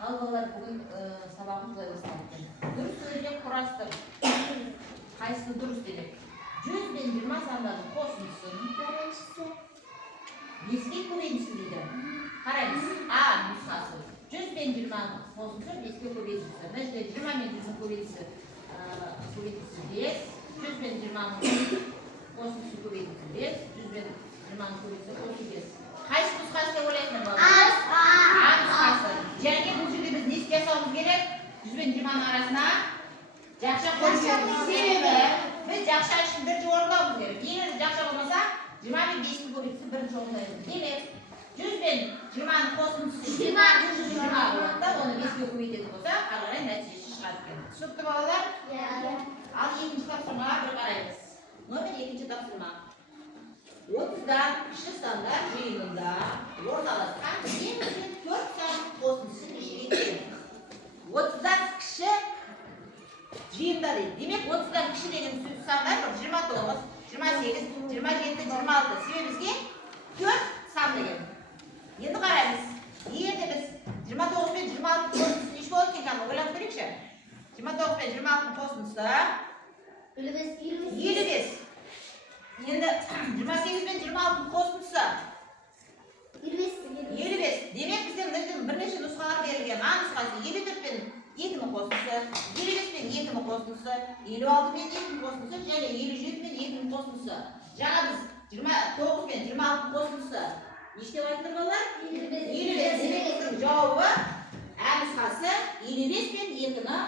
Al балалар, бүгін сабағымыз былай басталды. Дұрыс сөйлеп құрастыр. Қайсысы дұрыс дедік? 100 бен 20 сандардың қосындысын Біріншісі. беске көбейтілсін дейді. Қараймыз. А нұсқасы. 100 бен 20 қосындысы беске көбейтілсін. Мына жерде 20 мен 100-дің көбейтілсі 5. 100 бен 20-ның қосындысы көбейтілсі 5. 100 бен 20-ның көбейтілсі 35. Қайсы нұсқасы деп ойлайсыңдар балалар? А нұсқасы. Және бұл жерде біз не істей жасауымыз керек? 100 бен 20-ның арасына жақша қосып себебі біз жақша үшін бірінші орындауымыз керек. Егер жақша болмаса 20 мен 5-ті көбейтсе бірінші орындаймыз. Демек 100 бен 20-ның қосындысы 120 болады да, оны 5-ке көбейтетін болса, ары қарай нәтижесі шығады екен. Түсінікті балалар? Ал екінші тапсырмаға бір қараймыз. Номер 2-ші тапсырма. 30-дан кіші сандар жиынында орналасқан ең үлкен 4 санның қосындысы нешеге келеді? 30-дан кіші жиында дейді. Демек 30-дан кіші деген сандар 29, 28, 27, 26. Себебі бізге 4 сан деген. Енді қараймыз. Егер де біз 29 пен 26 қосындысы неше болады екен? Ойлап көрейікші. 29 пен 26 қосындысы 55. Енді 28 пен 26 қосындысы 55. Демек бізде бірнеше нұсқалар берілген. А нұсқасы 54 пен 2-ның қосындысы, 55 пен 2-ның қосындысы, 56 пен 2-ның қосындысы және 57 пен 2-ның қосындысы. Жаңа біз 29 пен 26-ның қосындысы неше деп айтылыр балалар? 55. Демек біздің жауабы А нұсқасы 55 пен 2-ның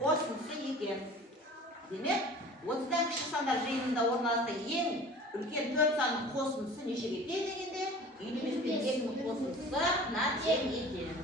қосындысы екен. Демек 30-дан кіші сандар жиынында орналасқан ең үлкен 4 санның қосындысы нешеге тең дегенде 55 пен 2-ның қосындысына тең екен.